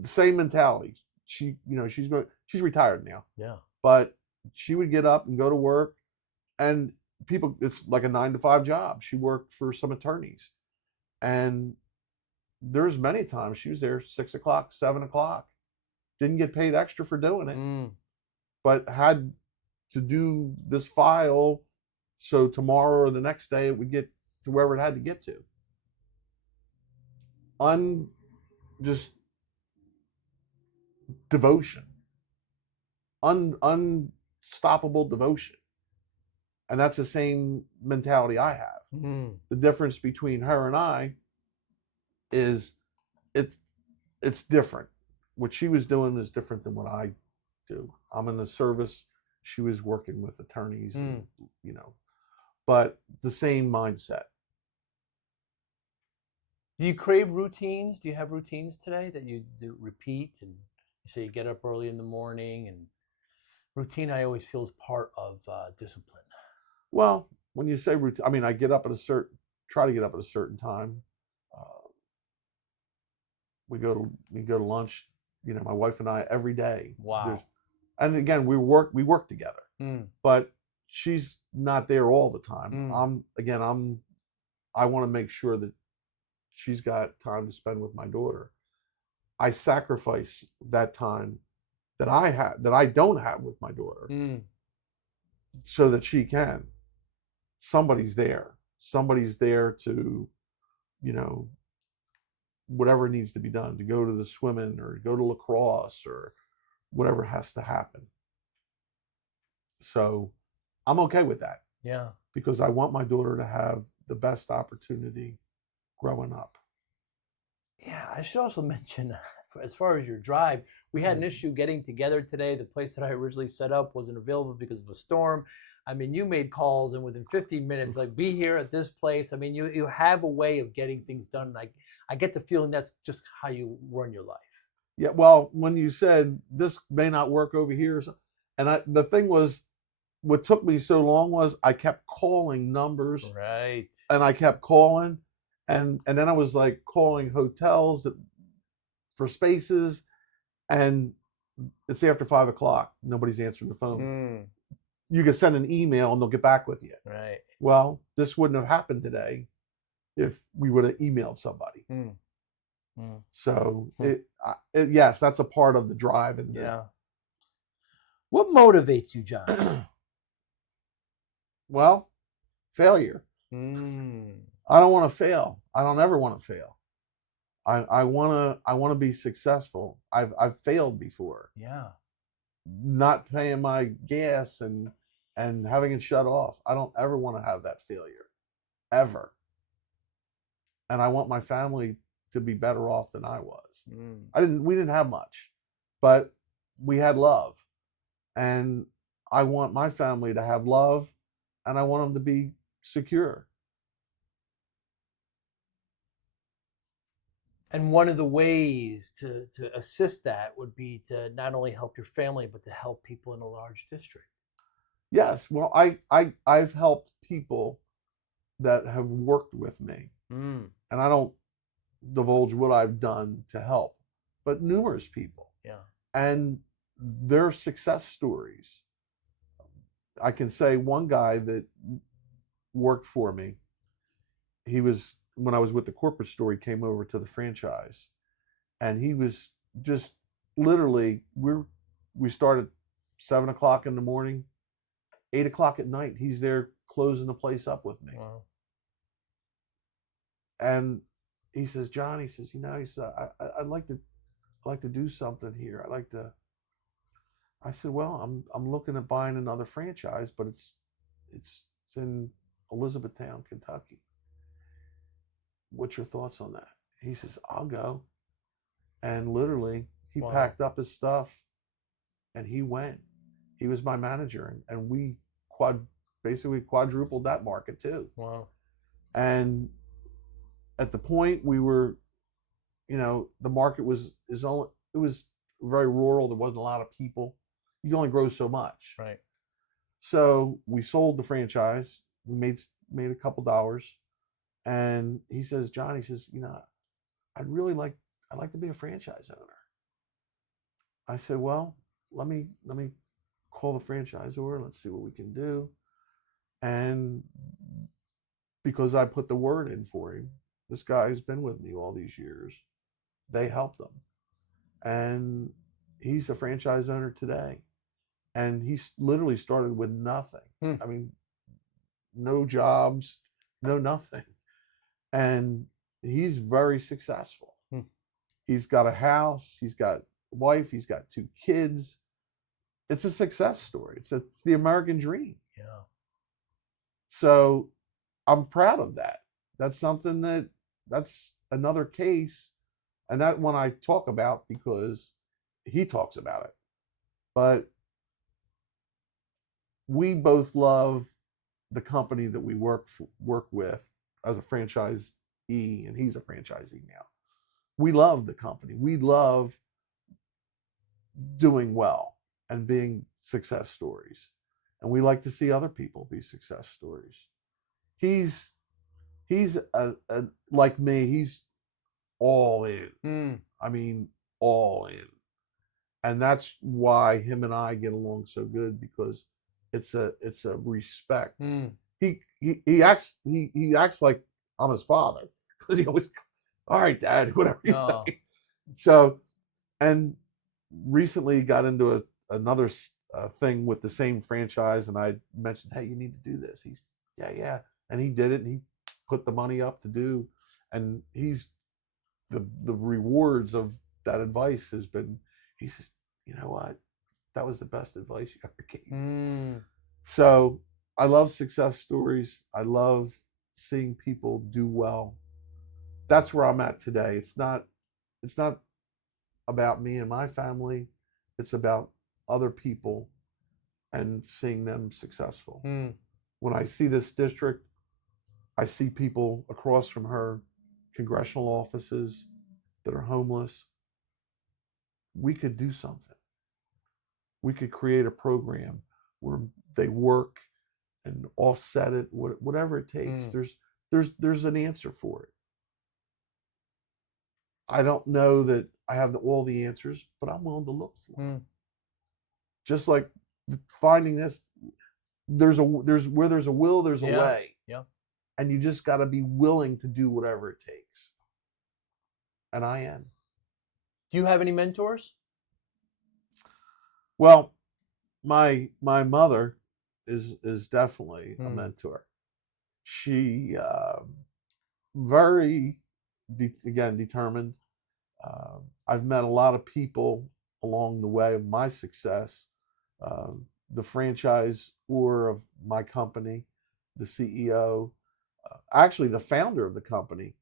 Same mentality. She's retired now, Yeah. but she would get up and go to work, and it's like a 9 to 5 job. She worked for some attorneys, and there's many times she was there 6 o'clock, 7 o'clock, didn't get paid extra for doing it, but had to do this file so tomorrow or the next day it would get to wherever it had to get to. Just devotion, unstoppable devotion. And that's the same mentality I have. The difference between her and I is it's different. What she was doing is different than what I do. I'm in the service. She was working with attorneys, and, but the same mindset. Do you crave routines? Do you have routines today that you do repeat? And you say you get up early in the morning, and routine I always feel is part of discipline. Well, when you say routine, I mean, I try to get up at a certain time. We go to lunch, my wife and I every day. Wow. And again, we work together, but she's not there all the time. I want to make sure that she's got time to spend with my daughter. I sacrifice that time that I don't have with my daughter, so that she can. Somebody's there to, whatever needs to be done, to go to the swimming or go to lacrosse or whatever has to happen. So I'm okay with that. Yeah. Because I want my daughter to have the best opportunity growing up. Yeah, I should also mention, as far as your drive, we had an issue getting together today. The place that I originally set up wasn't available because of a storm. I mean, you made calls, and within 15 minutes, like, be here at this place. I mean, you have a way of getting things done. And I get the feeling that's just how you run your life. Yeah, well, when you said this may not work over here, and the thing was, what took me so long was I kept calling numbers, right? And I kept calling, and then I was like calling hotels for spaces, and it's after 5 o'clock. Nobody's answering the phone. You can send an email and they'll get back with you. Right. Well, this wouldn't have happened today if we would have emailed somebody. So yes, that's a part of the drive. And what motivates you, John? Well, failure. I don't want to fail. I don't ever want to fail. I want to be successful. I've failed before. Yeah. Not paying my gas and having it shut off. I don't ever want to have that failure, ever. And I want my family to be better off than I was. We didn't have much, but we had love, and I want my family to have love, and I want them to be secure. And one of the ways to assist that would be to not only help your family, but to help people in a large district. Yes. Well, I've helped people that have worked with me. And I don't divulge what I've done to help, but numerous people. Yeah. And their success stories. I can say one guy that worked for me, when I was with the corporate store, he came over to the franchise, and he was just literally, we started 7 o'clock in the morning, 8 o'clock at night. He's there closing the place up with me. Wow. And he says, John, he says, I'd like to do something here. I said, well, I'm looking at buying another franchise, but it's in Elizabethtown, Kentucky. What's your thoughts on that? He says, I'll go. And literally, he packed up his stuff and he went. He was my manager, and we basically quadrupled that market too. Wow. And at the point we were, the market was very rural. There wasn't a lot of people. You can only grow so much. Right. So we sold the franchise. We made a couple dollars, and he says, John, he says, I'd like to be a franchise owner. I said, well, let me call the franchisor. Let's see what we can do. And because I put the word in for him, this guy's been with me all these years. They helped him, and he's a franchise owner today. And he's literally started with nothing. I mean, no jobs, no nothing. And he's very successful. He's got a house, he's got a wife, he's got 2 kids. It's a success story. It's the American dream. Yeah. So I'm proud of that. That's something that's another case. And that one I talk about because he talks about it. But we both love the company that we work with as a franchisee, and he's a franchisee now. We love the company. We love doing well and being success stories. And we like to see other people be success stories. He's like me, he's all in. I mean, all in. And that's why him and I get along so good, because it's a respect. He acts like I'm his father, because he always, all right, Dad, whatever you say. So, and recently got into another thing with the same franchise, and I mentioned, hey, you need to do this. He's yeah, and he did it, and he put the money up to do, and he's the rewards of that advice has been. He says, you know what? That was the best advice you ever gave. So I love success stories. I love seeing people do well. That's where I'm at today. It's not about me and my family. It's about other people and seeing them successful. When I see this district, I see people across from her, congressional offices that are homeless. We could do something. We could create a program where they work and offset it, whatever it takes. There's an answer for it. I don't know that I have all the answers, but I'm willing to look for it. Just like finding this, there's where there's a will, there's a way. Yeah. And you just got to be willing to do whatever it takes. And I am. Do you have any mentors? Well, my mother is definitely a mentor. She very determined. I've met a lot of people along the way of my success. The franchisor of my company, the CEO, actually the founder of the company,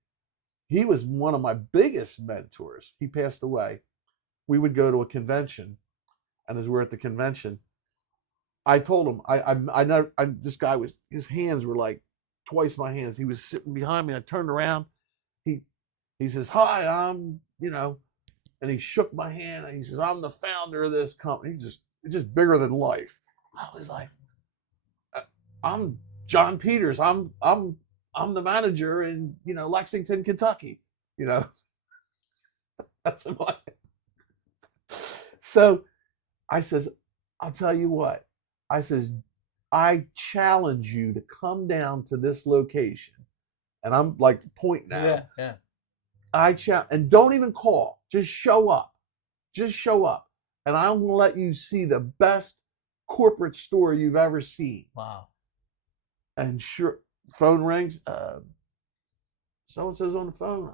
he was one of my biggest mentors. He passed away. We would go to a convention, and as we're at the convention, I told him, this guy was, his hands were like twice my hands. He was sitting behind me. I turned around. He says, hi, I'm, and he shook my hand, and he says, I'm the founder of this company. He's just bigger than life. I was like, I'm John Peters. I'm the manager in, Lexington, Kentucky, That's my. So I says, I'll tell you what. I says, I challenge you to come down to this location. And I'm like pointing at him. Yeah. And don't even call. Just show up. And I'm going to let you see the best corporate store you've ever seen. Wow. And sure, phone rings. So-and-so's on the phone.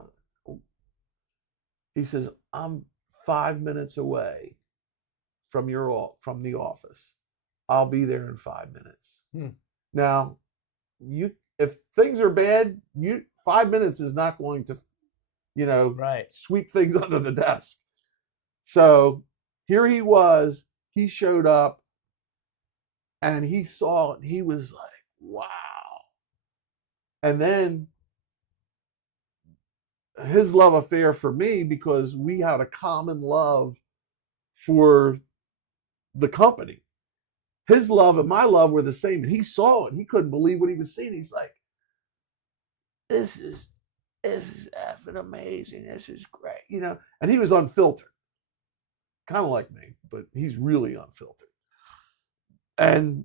He says, I'm 5 minutes away from the office. I'll be there in 5 minutes. Now, if things are bad, 5 minutes is not going to, sweep things under the desk. So here he was. He showed up, and he saw it. And he was like, wow. And then his love affair for me, because we had a common love for the company. his love and my love were the same. And he saw it. He couldn't believe what he was seeing. He's like, this is effing amazing. This is great, you know. And he was unfiltered, kind of like me, but he's really unfiltered. And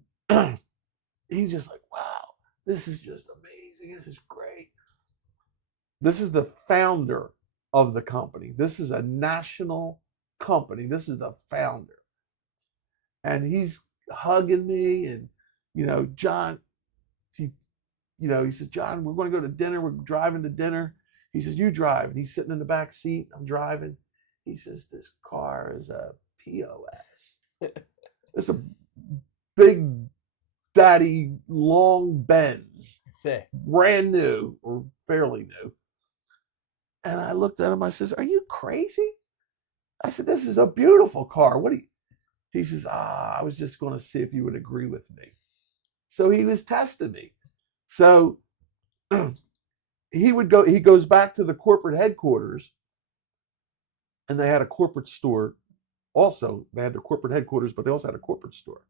he's just like, wow, this is just amazing. This is great. This is the founder of the company. This is a national company. This is the founder. And he's hugging me, and, you know, John, he says, John, we're going to go to dinner. We're driving to dinner. He says, you drive. And he's sitting in the back seat. I'm driving. He says, this car is a POS. It's a big daddy long Benz. Brand new, or fairly new. And I looked at him. I says, are you crazy? I said, this is a beautiful car. What do you? He says, I was just going to see if you would agree with me. So he was testing me. So he goes back to the corporate headquarters, and they had a corporate store. Also, they had their corporate headquarters, but they also had a corporate store.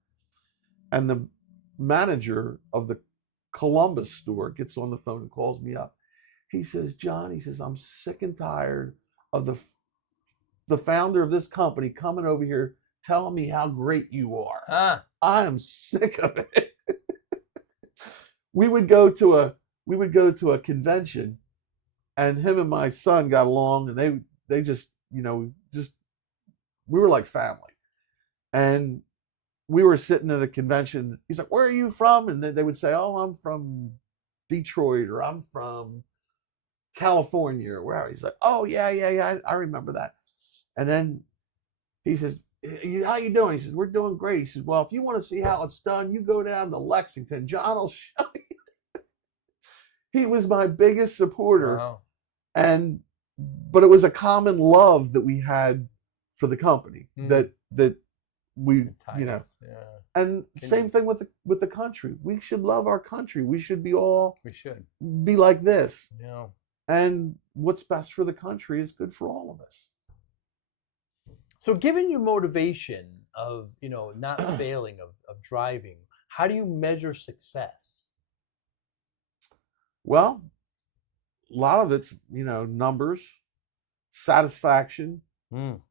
And the manager of the Columbus store gets on the phone and calls me up. He says, John, he says, I'm sick and tired of the founder of this company coming over here telling me how great you are. I am sick of it. we would go to a convention, and him and my son got along, and they just, you know, we were like family. And we were sitting at a convention. He's like, where are you from? And then they would say, oh, I'm from Detroit, or I'm from California, or wherever. He's like, oh, yeah, I remember that. And then he says, how you doing? He says, we're doing great. He says, well, if you want to see how it's done, you go down to Lexington. John will show you. He was my biggest supporter. Wow. But it was a common love that we had for the company, that we, you know, and same thing with the country. We should love our country. We should be like this. Yeah. And what's best for the country is good for all of us. So given your motivation of, you know, not failing, of driving, how do you measure success? Well, a lot of it's, you know, numbers, satisfaction. When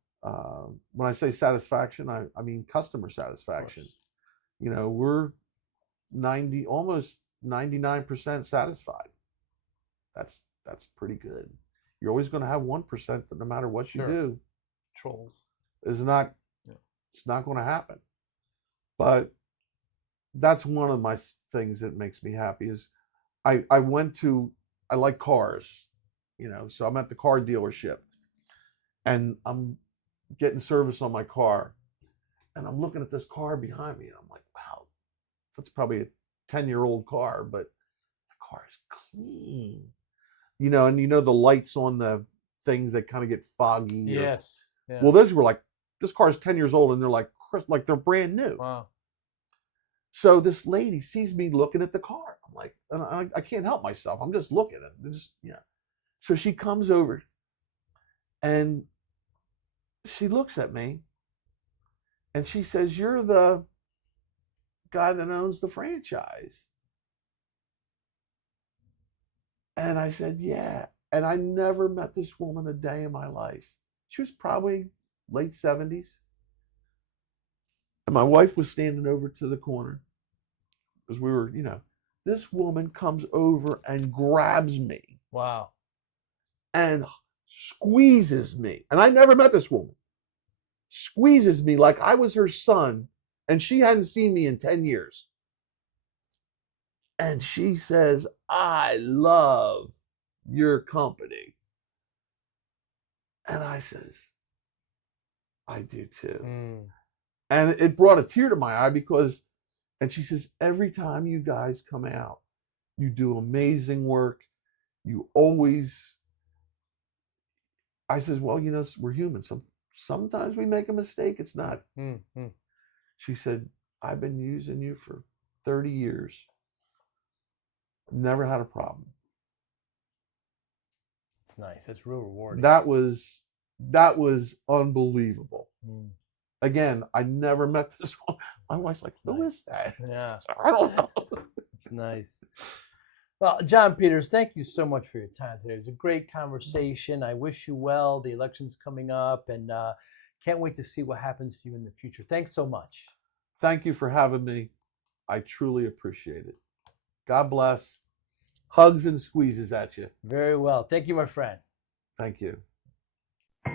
I say satisfaction, I mean customer satisfaction. You know, we're almost 99% satisfied. That's pretty good. You're always going to have 1% that no matter what you do, trolls. It's not going to happen. But that's one of my things that makes me happy is I like cars, you know, so I'm at the car dealership and I'm getting service on my car, and I'm looking at this car behind me, and I'm like, wow, that's probably a 10-year-old car, but the car is clean, you know, and you know the lights on the things that kind of get foggy. Yes. Yeah. Well, those were like, this car is 10 years old, and they're like they're brand new. Wow. So this lady sees me looking at the car. I'm like, and I can't help myself. I'm just looking at it. Just, you know. So she comes over, and she looks at me, and she says, you're the guy that owns the franchise. And I said, yeah. And I never met this woman a day in my life. She was probably late 70s. And my wife was standing over to the corner because we were, you know, this woman comes over and grabs me. Wow. And squeezes me. And I never met this woman. Squeezes me like I was her son, and she hadn't seen me in 10 years. And she says, I love your company. And I says, I do too. And it brought a tear to my eye because, and she says, every time you guys come out, you do amazing work. You always, I says, well, you know, we're human. Sometimes we make a mistake. It's not. She said, I've been using you for 30 years. Never had a problem. It's nice. It's real rewarding. That was unbelievable. again, I never met this one. My wife's like, who Nice. is that? Yeah, So, I don't know. it's nice. Well, John Peters, thank you so much for your time today. It was a great conversation. I wish you well. The election's coming up, and can't wait to see what happens to you in the future. Thanks so much. Thank you for having me. I truly appreciate it. God bless. Hugs and squeezes at you. Very well. Thank you, my friend. Thank you.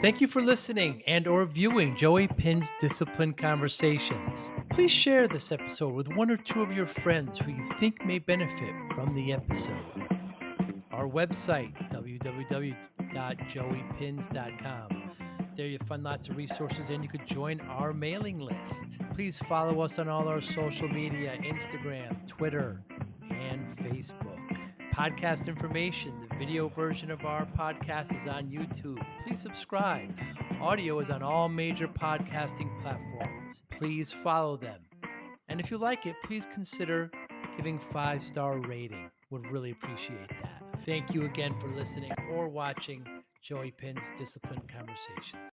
Thank you for listening and or viewing Joey Pinz Discipline Conversations. Please share this episode with one or two of your friends who you think may benefit from the episode. Our website, www.joeypins.com. There you'll find lots of resources and you could join our mailing list. Please follow us on all our social media, Instagram, Twitter, and Facebook. Podcast information, the video version of our podcast is on YouTube. Please subscribe. Audio is on all major podcasting platforms. Please follow them. And if you like it, please consider giving 5-star rating. Would really appreciate that. Thank you again for listening or watching Joey Pinz Discipline Conversations.